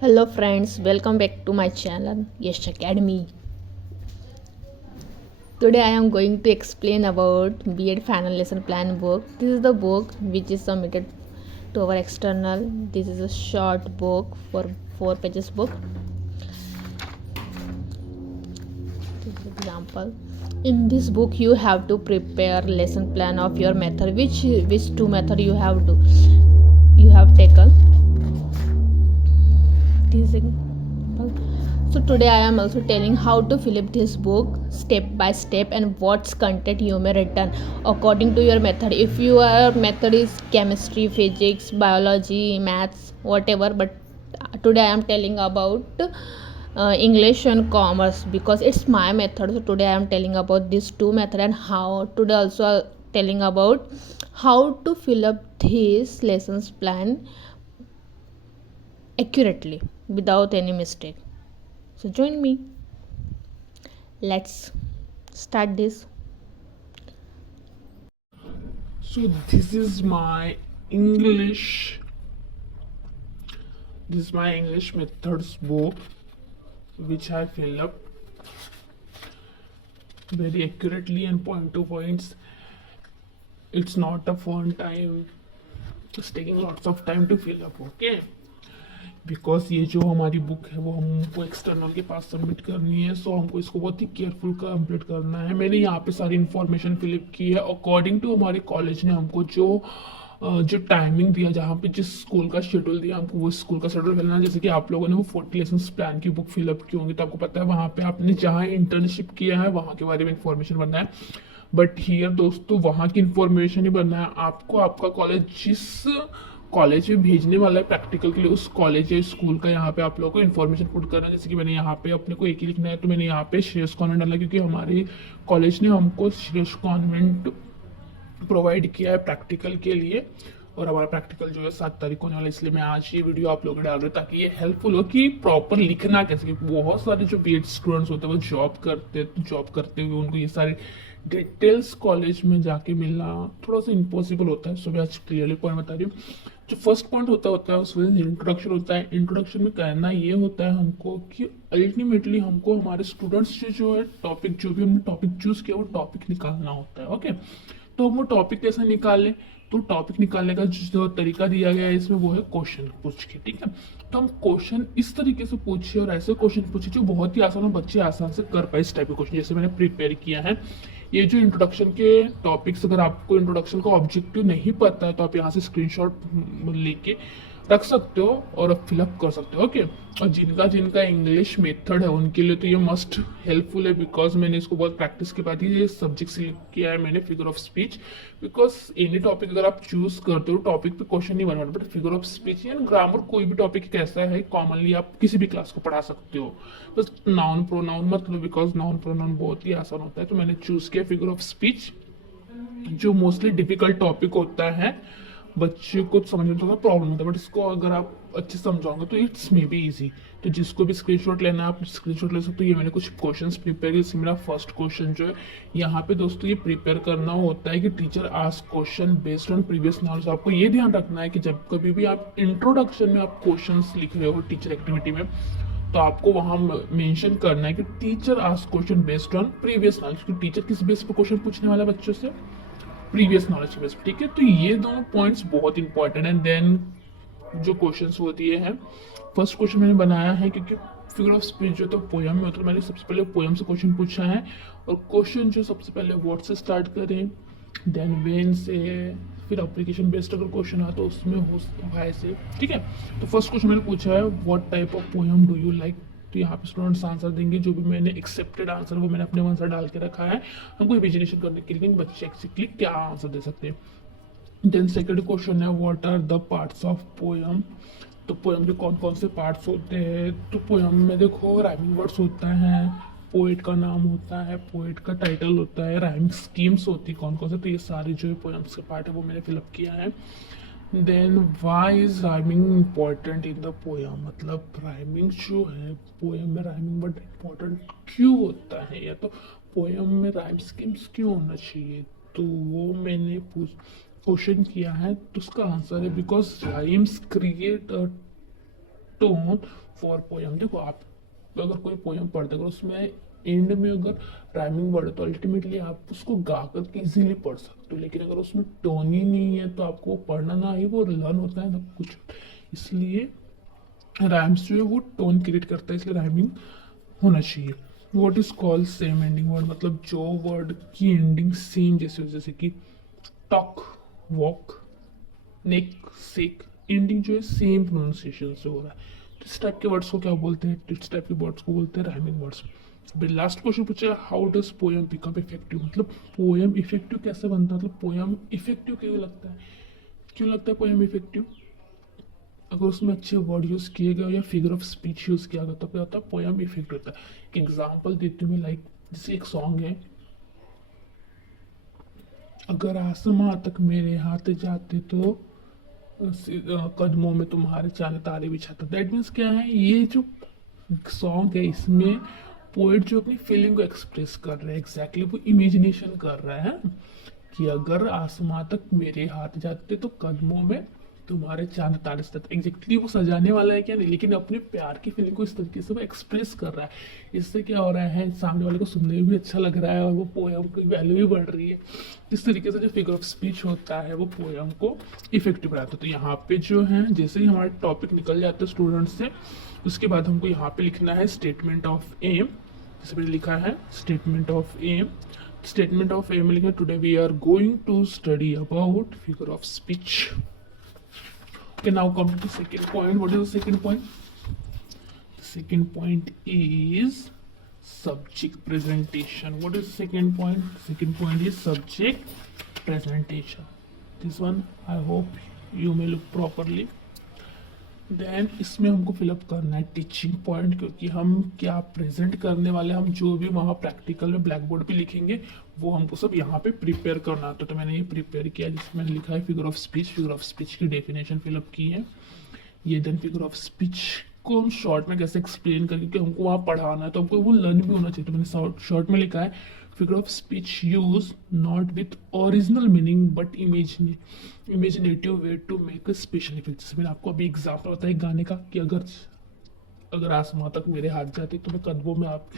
Hello friends, welcome back to my channel Yash Academy. Today I am going to explain about B.Ed Final Lesson Plan book. This is the book which is submitted to our external. This is a short book for 4 pages book. This is example. In this book you have to prepare lesson plan of your method. Which two method you have taken. This example. So today I am also telling how to fill up this book step by step and what's content you may return according to your method. If your method is chemistry, physics, biology, maths, whatever, but today I am telling about English and commerce because it's my method. So today I am telling about these two method and how today also telling about how to fill up this lessons plan accurately without any mistake. So join me. Let's start this. So this is my English methods book which I fill up very accurately and point to points. It's not a fun time, it's taking lots of time to fill up, okay? Because ये जो हमारी book है वो हमको external के पास submit करनी है, सो हमको इसको बहुत ही केयरफुल कंप्लीट करना है. मैंने यहाँ पे सारी इन्फॉर्मेशन फिलअप की है अकॉर्डिंग टू हमारे कॉलेज ने हमको जो टाइमिंग दिया, जहाँ पे जिस स्कूल का शेड्यूल दिया हमको वो स्कूल का शेड्यूल फिलना. जैसे कि आप लोगों ने वो 40 लेसन प्लान की बुक फिलअप की होंगी तो आपको पता है वहाँ पे आपने जहाँ इंटर्नशिप किया है वहाँ के बारे में इन्फॉर्मेशन भरना है. बट हियर दोस्तों वहाँ की इन्फॉर्मेशन ही भरना है आपको. आपका कॉलेज जिस कॉलेज में भेजने वाला है प्रैक्टिकल के लिए उस कॉलेज या स्कूल का यहाँ पे आप लोगों को इन्फॉर्मेशन पुट करना है. जैसे कि मैंने यहाँ पे अपने को एक ही लिखना है तो मैंने यहाँ पे श्रेयस कॉन्वेंट डाला क्योंकि हमारे कॉलेज ने हमको श्रेयस कॉन्वेंट प्रोवाइड किया है प्रैक्टिकल के लिए और हमारा प्रैक्टिकल जो है 7 तारीख को होने वाला. इसलिए मैं आज ये वीडियो आप लोगों को डाल रहा हूँ ताकि ये हेल्पफुल हो कि प्रॉपर लिखना कैसे. बहुत सारे जो बीएड स्टूडेंट्स होते हैं वो जॉब करते हुए उनको ये सारे डिटेल्स कॉलेज में जाके मिलना थोड़ा सा इम्पॉसिबल होता है. सो मैं आज क्लियरली पॉइंट बता रही हूँ. जो फर्स्ट पॉइंट होता है उसमें इंट्रोडक्शन होता है. इंट्रोडक्शन में कहना ये होता है हमको कि अल्टीमेटली हमको हमारे स्टूडेंट्स से जो है टॉपिक जो भी हमने टॉपिक चूज किया वो टॉपिक निकालना होता है. ओके, तो हम वो टॉपिक कैसे निकालें, तो टॉपिक निकालने का जो तरीका दिया गया है इसमें वो है क्वेश्चन पूछ के. ठीक है, तो हम क्वेश्चन इस तरीके से पूछे और ऐसे क्वेश्चन पूछे जो बहुत ही आसान हो, बच्चे आसान से कर पाए. इस टाइप के क्वेश्चन जैसे मैंने प्रिपेयर किया है. ये जो इंट्रोडक्शन के टॉपिक्स, अगर आपको इंट्रोडक्शन का ऑब्जेक्टिव नहीं पता है तो आप यहाँ से स्क्रीनशॉट लेके रख सकते हो और फिलअप कर सकते हो. ओके, और जिनका जिनका इंग्लिश मेथड है उनके लिए तो ये मस्ट हेल्पफुल है बिकॉज मैंने इसको बहुत प्रैक्टिस के बाद ही ये सब्जेक्ट सिलेक्ट किया है मैंने, figure of speech. Because any topic अगर आप चूज करते हो टॉपिक पे क्वेश्चन नहीं बनवाना, बट फिगर ऑफ स्पीच या ग्रामर कोई भी टॉपिक कैसा है कॉमनली आप किसी भी क्लास को पढ़ा सकते हो. बस नाउन प्रोनाउन मत लो बिकॉज नाउन प्रोनाउन बहुत ही आसान होता है. तो मैंने चूज किया फिगर ऑफ स्पीच जो मोस्टली डिफिकल्ट टॉपिक होता है, बच्चे को समझने में थोड़ा प्रॉब्लम होता है, बट इसको अगर आप अच्छे समझाओगे तो इट्स मे बी इजी. तो जिसको भी स्क्रीनशॉट लेना है आप स्क्रीनशॉट ले सकते हो. ये मैंने कुछ क्वेश्चंस प्रिपेयर किए. जैसे मेरा फर्स्ट क्वेश्चन जो है यहाँ पे दोस्तों ये प्रिपेयर करना होता है कि teacher ask question based on previous knowledge. आपको ये ध्यान रखना है कि जब कभी भी आप इंट्रोडक्शन में आप क्वेश्चन लिख रहे हो टीचर एक्टिविटी में तो आपको वहां मेंशन करना है कि teacher ask question based on previous knowledge. क्योंकि टीचर किस बेस पर क्वेश्चन पूछने वाला बच्चों से, प्रीवियस नॉलेज बेस. ठीक है, तो ये दोनों पॉइंट्स बहुत इंपॉर्टेंट है. देन जो क्वेश्चंस वो दिए हैं, फर्स्ट क्वेश्चन मैंने बनाया है क्योंकि फिगर ऑफ स्पीच जो तो पोयम में होता है, मैंने सबसे पहले पोयम से क्वेश्चन पूछा है. और क्वेश्चन जो सबसे पहले व्हाट से स्टार्ट करें, देन व्हेन से, फिर एप्लीकेशन बेस्ड अगर क्वेश्चन आता तो उसमें हो वाई से. ठीक है, तो फर्स्ट क्वेश्चन मैंने पूछा है what type of poem do you like. तो यहाँ पे स्टूडेंट्स आंसर देंगे, जो भी मैंने एक्सेप्टेड आंसर वो मैंने अपने आंसर डाल के रखा है हमको इमेजिनेशन करने के लिए बच्चे एक्चुअली क्या आंसर दे सकते हैं. देन सेकंड क्वेश्चन है what are the parts of poem. तो पोयम के कौन कौन से पार्ट्स होते हैं. तो पोयम में देखो राइमिंग वर्ड्स होता है, पोएट का नाम होता है, पोएट का टाइटल होता है, राइमिंग स्कीम्स होती है कौन कौन से. तो ये सारे जो पोयम्स के पार्ट है वो मैंने फिलअप किया है. Then why is rhyming important in the poem, मतलब राइमिंग जो है पोयम में राइमिंग वर्ड इम्पॉर्टेंट क्यों होता है, या तो पोयम में राइम स्कीम्स क्यों होना चाहिए. तो वो मैंने क्वेश्चन किया है तो उसका आंसर है because rhymes create a tone for poem. देखो आप अगर कोई पोयम पढ़ते हो, अगर उसमें एंड में अगर राइमिंग वर्ड है तो अल्टीमेटली आप उसको गा करके इजीली पढ़ सकते हो, लेकिन अगर उसमें टोन ही नहीं है तो आपको पढ़ना ना ही वो लर्न होता है ना कुछ। इसलिए राइम्स जो है वो टोन क्रिएट करता है, इसलिए राइमिंग होना चाहिए। What is called same ending word, मतलब जो वर्ड की एंडिंग सेम जैसे हो, जैसे कि टॉक, वॉक, नेक, सेक, एंडिंग जो है सेम प्रोनाउंसिएशन से हो रहा है। तो इस टाइप के वर्ड्स को क्या बोलते हैं, इस टाइप के वर्ड्स को बोलते हैं राइमिंग वर्ड्स। फिर लास्ट क्वेश्चन पूछा, how does poem become effective, मतलब पोयम इफेक्टिव कैसे बनता है, मतलब पोयम इफेक्टिव क्यों लगता है, क्यों लगता है पोयम इफेक्टिव। अगर उसमें अच्छे वर्ड यूज किए गए या फिगर ऑफ स्पीच यूज किया गया तो क्या होता है, पोयम इफेक्ट होता है। एक एग्जांपल देती हूँ मैं, लाइक जैसे एक सॉन्ग है, अगर आसमां तक मेरे हाथ जाते तो कदमों में तुम्हारे चांद तारे बिछाता। दैट मीन्स क्या है, ये जो सॉन्ग है इसमें पोएट जो अपनी फीलिंग को एक्सप्रेस कर रहा है, एग्जैक्टली वो इमेजिनेशन कर रहा है कि अगर आसमां तक मेरे हाथ जाते तो कदमों में तुम्हारे चांद तारे सजाते। एग्जैक्टली वो सजाने वाला है क्या नहीं, लेकिन अपने प्यार की फीलिंग को इस तरीके से वो एक्सप्रेस कर रहा है। इससे क्या हो रहा है, सामने वाले को सुनने में भी अच्छा लग रहा है और वो पोयम की वैल्यू भी बढ़ रही है। इस तरीके से जो फिगर ऑफ स्पीच होता है वो पोयम को इफेक्टिव बनाता है। तो यहाँ पे जो है जैसे ही हमारे टॉपिक निकल जाते हैं स्टूडेंट से, उसके बाद हमको यहाँ पे लिखना है स्टेटमेंट ऑफ एम। जैसे मैंने लिखा है statement of aim, statement of aim लिखा, today we are going to study about figure of speech. Okay, now come to the second point. What is the second point? The second point is subject presentation. What is the second point? Second point is subject presentation. This one I hope you may look properly. Then इसमें हमको fill up करना है teaching point, क्योंकि हम क्या present करने वाले, हम जो भी वहाँ प्रैक्टिकल में ब्लैक बोर्ड पे लिखेंगे वो हमको सब यहाँ पे प्रिपेयर करना था। तो मैंने ये प्रिपेयर किया, जिसमें मैंने लिखा है figure of speech, figure of speech की डेफिनेशन फिलअप की है ये। देन फिगर ऑफ स्पीच को हम शॉर्ट में कैसे एक्सप्लेन करें, क्योंकि हमको वहाँ पढ़ाना है तो हमको वो लर्न भी होना चाहिए। तो मैंने शॉर्ट में लिखा है figure of speech use not with original meaning but imaginative way to make a special effect. जैसे मैंने आपको अभी एग्जाम्पल बताया गाने का कि अगर आसमां तक मेरे हाथ जाते तो मैं कदमों में आप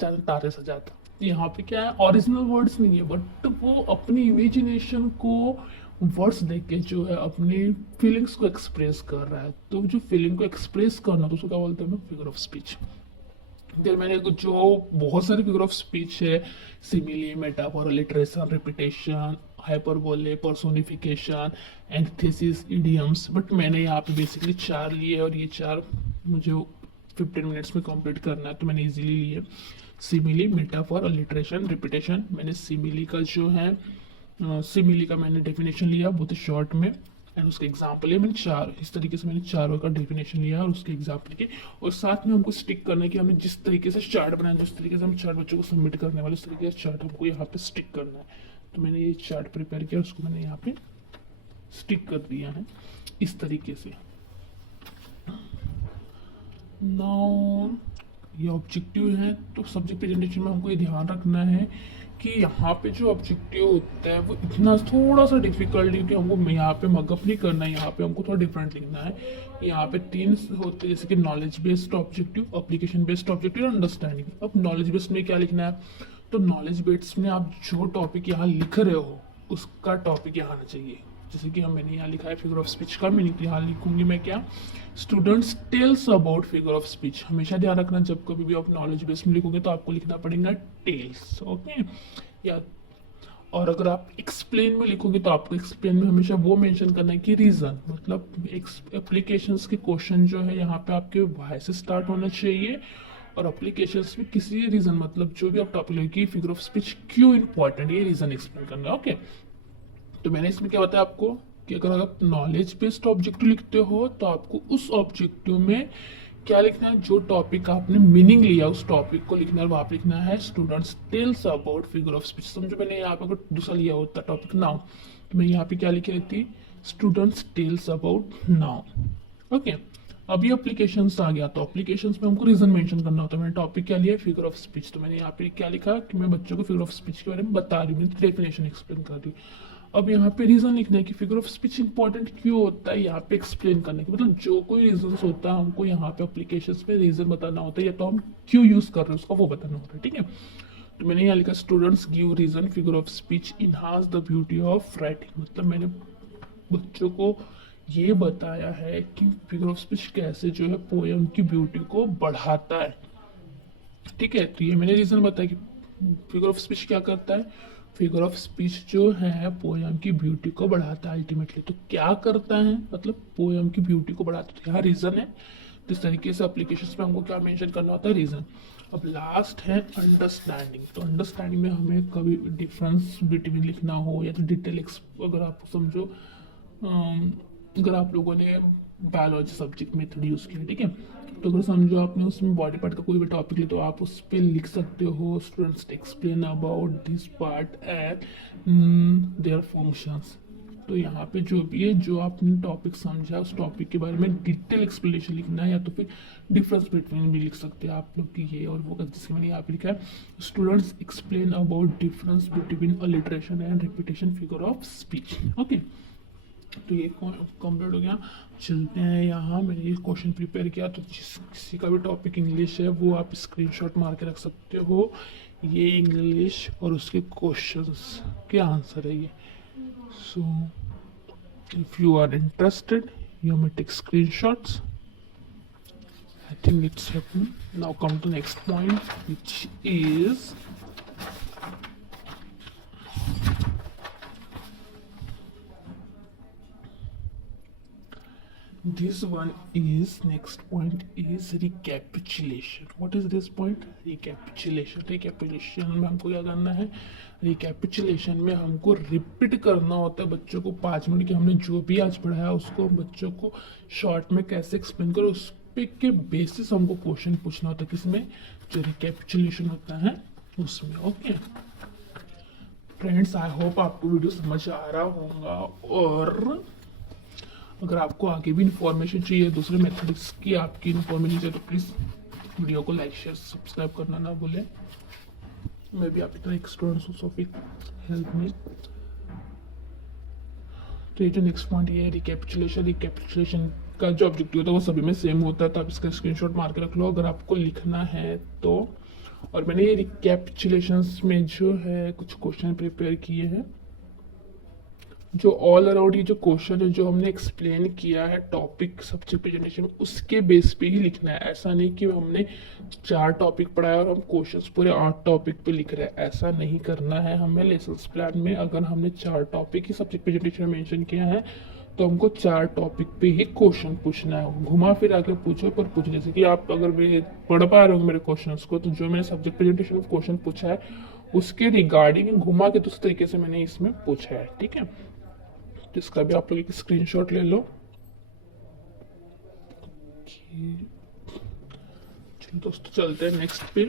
चांद तारे सजाता। यहाँ पे क्या है, ओरिजिनल वर्ड्स नहीं है बट वो अपनी इमेजिनेशन को वर्ड्स देके जो है अपनी फीलिंग्स को एक्सप्रेस कर रहा है। तो जो फीलिंग को एक्सप्रेस करना तो उसको क्या बोलते हैं, फिगर ऑफ स्पीच। देन मैंने जो बहुत सारे फिगर ऑफ स्पीच है, simile, metaphor, alliteration, repetition, hyperbole, personification, antithesis, idioms, but मैंने यहाँ पे बेसिकली 4 लिए और ये 4 मुझे 15 मिनट्स में कंप्लीट करना है तो मैंने इजीली लिए। Simile, metaphor, alliteration, repetition. मैंने सिमिली का जो है सिमिली का मैंने डेफिनेशन लिया बहुत ही शॉर्ट में, एंड उसके एग्जाम्पल है मैंने 4। इस तरीके से मैंने चारों का डेफिनेशन लिया और उसके एग्जाम्पल के, और साथ में हमको स्टिक करना है कि हमें जिस तरीके से चार्ट बनाना है, जिस तरीके से हम चार्ट बच्चों को सबमिट करने वाले, उस तरीके से चार्ट हमको यहाँ पे स्टिक करना है। तो मैंने ये चार्ट प्रिपेयर किया, उसको मैंने यहाँ पे स्टिक कर दिया है इस तरीके से। नाउ ये ऑब्जेक्टिव है, तो सब्जेक्ट प्रेजेंटेशन में हमको ये ध्यान रखना है कि यहाँ पे जो ऑब्जेक्टिव होता है वो इतना थोड़ा सा डिफिकल्ट है कि हमको यहाँ पे मगअप नहीं करना है, यहाँ पे हमको थोड़ा डिफरेंट लिखना है। यहाँ पे 3 होते हैं, जैसे कि knowledge based objective, application based objective और अंडरस्टैंडिंग। अब नॉलेज बेस्ड में क्या लिखना है, तो नॉलेज बेस्ड में आप जो टॉपिक यहाँ लिख रहे हो उसका टॉपिक यहाँ आना चाहिए। जैसे कि मैंने यहाँ लिखा है फिगर ऑफ स्पीच का मीनिंग, यहाँ लिखूंगी मैं क्या, students tells about figure of speech. हमेशा ध्यान रखना जब कभी भी आप नॉलेज बेस में लिखोगे तो आपको लिखना पड़ेगा टेल्स, ओके। या और अगर आप एक्सप्लेन में लिखोगे तो आपको एक्सप्लेन में हमेशा वो मेंशन करना है कि रीजन, मतलब एप्लीकेशंस के क्वेश्चन जो है यहाँ पे आपके वाई से स्टार्ट होना चाहिए, और एप्लीकेशंस में किसी रीजन, मतलब जो भी आप टॉपिक लेंगे फिगर ऑफ स्पीच क्यों इंपॉर्टेंट, ये रीजन एक्सप्लेन करना है, ओके। तो मैंने इसमें क्या बताया आपको कि अगर आप नॉलेज बेस्ड ऑब्जेक्टिव लिखते हो तो आपको उस ऑब्जेक्टिव में क्या लिखना है, जो टॉपिक आपने मीनिंग लिया उस टॉपिक को लिखना है, वहाँ पे लिखना है students tells about figure of speech. समझो मैंने यहाँ पे अगर दूसरा लिया होता टॉपिक नाउ, तो मैं यहाँ पे क्या लिखी रहती, students tells about now, okay. अभी एप्लीकेशंस आ गया, तो एप्लीकेशंस में हमको रीजन मेंशन करना होता है। मैंने टॉपिक क्या लिया, फिगर ऑफ स्पीच, तो मैंने यहाँ पे क्या लिखा कि मैं बच्चों को फिगर ऑफ स्पीच के बारे में बता रही हूँ, डेफिनेशन एक्सप्लेन कर रही हूँ। अब यहाँ पे रीजन लिखना है कि फिगर ऑफ स्पीच इंपॉर्टेंट क्यों होता है, यहाँ पे एक्सप्लेन करने की, मतलब जो कोई रीजन होता है हमको यहाँ पे अप्लीकेशंस में रीजन बताना होता है, या तो हम क्यों यूज कर रहे हैं उसका वो बताना होता है। ठीक है, तो मैंने यहाँ लिखा students give reason figure of speech enhance the beauty of writing, मतलब मैंने बच्चों को ये बताया है कि फिगर ऑफ स्पीच कैसे जो है पोएम की ब्यूटी को बढ़ाता है। ठीक है, तो ये मैंने रीजन बताया कि फिगर ऑफ स्पीच क्या करता है, फिगर ऑफ स्पीच जो है पोएम की ब्यूटी को बढ़ाता है अल्टीमेटली। तो क्या करता है, मतलब पोएम की ब्यूटी को बढ़ाता है, तो यहाँ रीजन है। तो इस तरीके से अप्लीकेशन में हमको क्या मेंशन करना होता है, रीजन। अब लास्ट है अंडरस्टैंडिंग। तो अंडरस्टैंडिंग में हमें कभी डिफरेंस बिटवीन लिखना हो या तो डिटेल अगर आप समझो, अगर आप लोगों ने बायोलॉजी सब्जेक्ट मेथड यूज़ किया, ठीक है, तो अगर समझो आपने उसमें बॉडी पार्ट का कोई भी टॉपिक लिया तो आप उस पर लिख सकते हो students explain about this part and their functions. तो यहाँ पे जो भी है, जो आपने टॉपिक समझा उस टॉपिक के बारे में डिटेल एक्सप्लेनेशन लिखना है, या तो फिर डिफरेंस बिटवीन भी लिख सकते हैं आप लोग की ये और वो, जिसके मैंने यहाँ पे लिखा है students explain about difference between alliteration and repetition figure of speech. Okay, तो ये कंप्लीट हो गया। चलते हैं यहाँ, मैंने ये क्वेश्चन प्रिपेयर किया, तो जिस किसी का भी टॉपिक इंग्लिश है वो आप स्क्रीनशॉट मार के रख सकते हो, ये इंग्लिश और उसके क्वेश्चंस के आंसर है ये। So if you are interested you may take screenshots. I think it's happening. Now come to next point, which is this one is next point is recapitulation. What is this point? Recapitulation. Recapitulation में हमको क्या करना है, recapitulation में हमको repeat करना होता है बच्चों को 5 मिनट के हमने जो भी आज पढ़ाया उसको बच्चों को शॉर्ट में कैसे एक्सप्लेन करो, उस पे के बेसिस हमको क्वेश्चन पूछना होता है, किसमें, जो रिकैपिचुलेशन होता है उसमें। ओके फ्रेंड्स, आई होप आपको वीडियो समझ आ रहा होगा, और अगर आपको आगे भी इंफॉर्मेशन चाहिए दूसरे मेथड्स की, आपकी इंफॉर्मेशन चाहिए, तो प्लीज़ वीडियो को लाइक शेयर सब्सक्राइब करना ना भूलें। मैं भी आपकी तरह एक स्टूडेंट हूँ, सो फिर हेल्प मी। तो ये जो नेक्स्ट पॉइंट ये है रिकैपिचुलेशन। रिकैपिचुलेशन का जो ऑब्जेक्टिव होता है वो सभी में सेम होता है, तो आप इसका स्क्रीनशॉट मार के रख लो अगर आपको लिखना है तो। और मैंने ये रिकैपिचुलेशंस में जो है कुछ क्वेश्चन प्रिपेयर किए हैं, जो ऑल अराउंड ये जो क्वेश्चन है जो हमने एक्सप्लेन किया है टॉपिक सब्जेक्ट प्रेजेंटेशन में, उसके बेस पे ही लिखना है। ऐसा नहीं कि हमने 4 टॉपिक पढ़ाया और हम क्वेश्चंस पूरे 8 टॉपिक पे लिख रहे हैं, ऐसा नहीं करना है हमें। लेसन्स प्लान में अगर हमने 4 टॉपिक ही सब्जेक्ट प्रेजेंटेशन में मेंशन किया है तो हमको 4 टॉपिक पे ही क्वेश्चन पूछना है, घुमा फिर आके पूछो पर पूछो। जैसे कि आप अगर भी पढ़ पा रहे हो मेरे क्वेश्चन को, तो जो मैंने सब्जेक्ट प्रेजेंटेशन में क्वेश्चन पूछा है उसके रिगार्डिंग घुमा के दूसरे तरीके से मैंने इसमें पूछा है, ठीक है। इसका भी आप लोग एक स्क्रीनशॉट ले लो। चलो दोस्तों चलते हैं नेक्स्ट पे।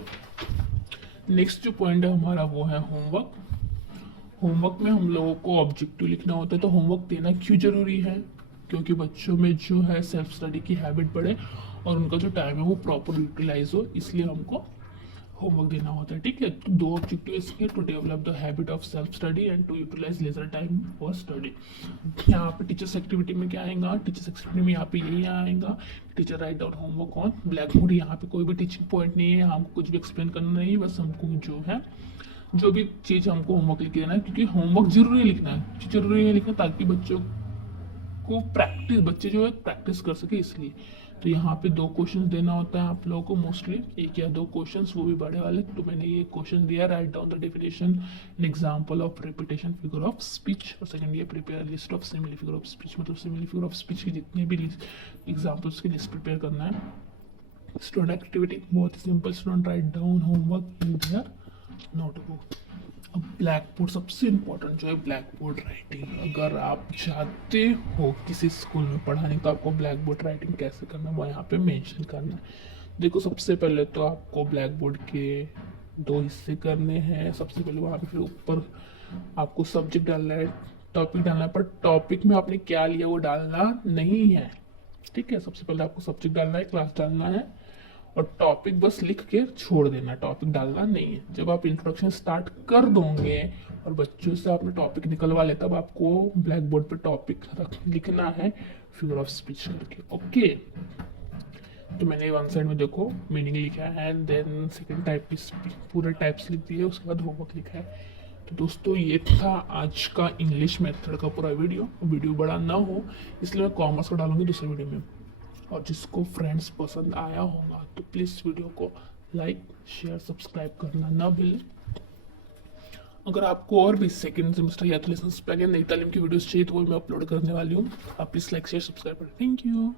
नेक्स्ट जो पॉइंट है हमारा वो है होमवर्क। होमवर्क में हम लोगों को ऑब्जेक्टिव लिखना होता है। तो होमवर्क देना क्यों जरूरी है, क्योंकि बच्चों में जो है सेल्फ स्टडी की हैबिट बढ़े और उनका जो टाइम है वो प्रॉपर यूटिलाइज हो, इसलिए हमको होमवर्क देना होता है, ठीक है। तो 2 ऑब्जेक्टिव इसके, to develop the habit of self study and to utilize leisure time for study. यहाँ पे टीचर्स एक्टिविटी में क्या आएगा, टीचर्स एक्टिविटी में यहाँ पे यही आएगा, teacher right down homework on black board. यहाँ पे कोई भी टीचिंग पॉइंट नहीं है, हमको कुछ भी एक्सप्लेन करना नहीं है, बस हमको जो है जो भी चीज़ हमको होमवर्क लिख देना है, क्योंकि होमवर्क जरूरी लिखना है, जरूरी है लिखना ताकि बच्चों को प्रैक्टिस, बच्चे जो है प्रैक्टिस कर सके, इसलिए। तो यहाँ पे 2 क्वेश्चन देना होता है आप लोगों को, मोस्टली 1 या 2 क्वेश्चंस, वो भी बड़े वाले। तो मैंने ये क्वेश्चन दिया, write down the definition an example of repetition figure of speech, और सेकंड ये prepare list of similar figure of speech, मतलब सिमिलर फिगर ऑफ स्पीच की जितने भी एग्जांपल्स की लिस्ट प्रिपेयर करना है। स्टूडेंट एक्टिविटी बहुत ही simple, student write down homework in their notebook. अब ब्लैक बोर्ड सबसे इम्पोर्टेंट जो है ब्लैक बोर्ड राइटिंग। अगर आप चाहते हो किसी स्कूल में पढ़ाने तो आपको ब्लैक बोर्ड राइटिंग कैसे करना है वो यहाँ पे मेंशन करना है। देखो सबसे पहले तो आपको ब्लैक बोर्ड के 2 हिस्से करने हैं। सबसे पहले वहाँ पे फिर ऊपर आपको सब्जेक्ट डालना है, टॉपिक डालना है, पर टॉपिक में आपने क्या लिया वो डालना नहीं है, ठीक है। सबसे पहले आपको सब्जेक्ट डालना है, क्लास डालना है, और टॉपिक बस लिख के छोड़ देना, टॉपिक डालना नहीं है। जब आप इंट्रोडक्शन स्टार्ट कर दोगे और बच्चों से आपने टॉपिक निकलवा ले, तब आपको ब्लैक बोर्ड पे टॉपिक लिखना है फिगर ऑफ स्पीच करके। ओके, तो मैंने वन साइड में देखो मीनिंग लिखा है, देन सेकंड टाइप की पूरे टाइप्स लिख दिए, उसके बाद होमवर्क लिखा है। तो दोस्तों ये था आज का इंग्लिश मेथड का पूरा वीडियो बड़ा ना हो इसलिए मैं कॉमर्स को डालूंगी दूसरे वीडियो में। और जिसको फ्रेंड्स पसंद आया होगा तो प्लीज़ वीडियो को लाइक शेयर सब्सक्राइब करना ना भूलें। अगर आपको और भी सेकंड सेमेस्टर या तो लेसन पे नई तालीम की वीडियोस चाहिए तो वो मैं अपलोड करने वाली हूँ। आप प्लीज़ लाइक शेयर सब्सक्राइब करें। Thank you.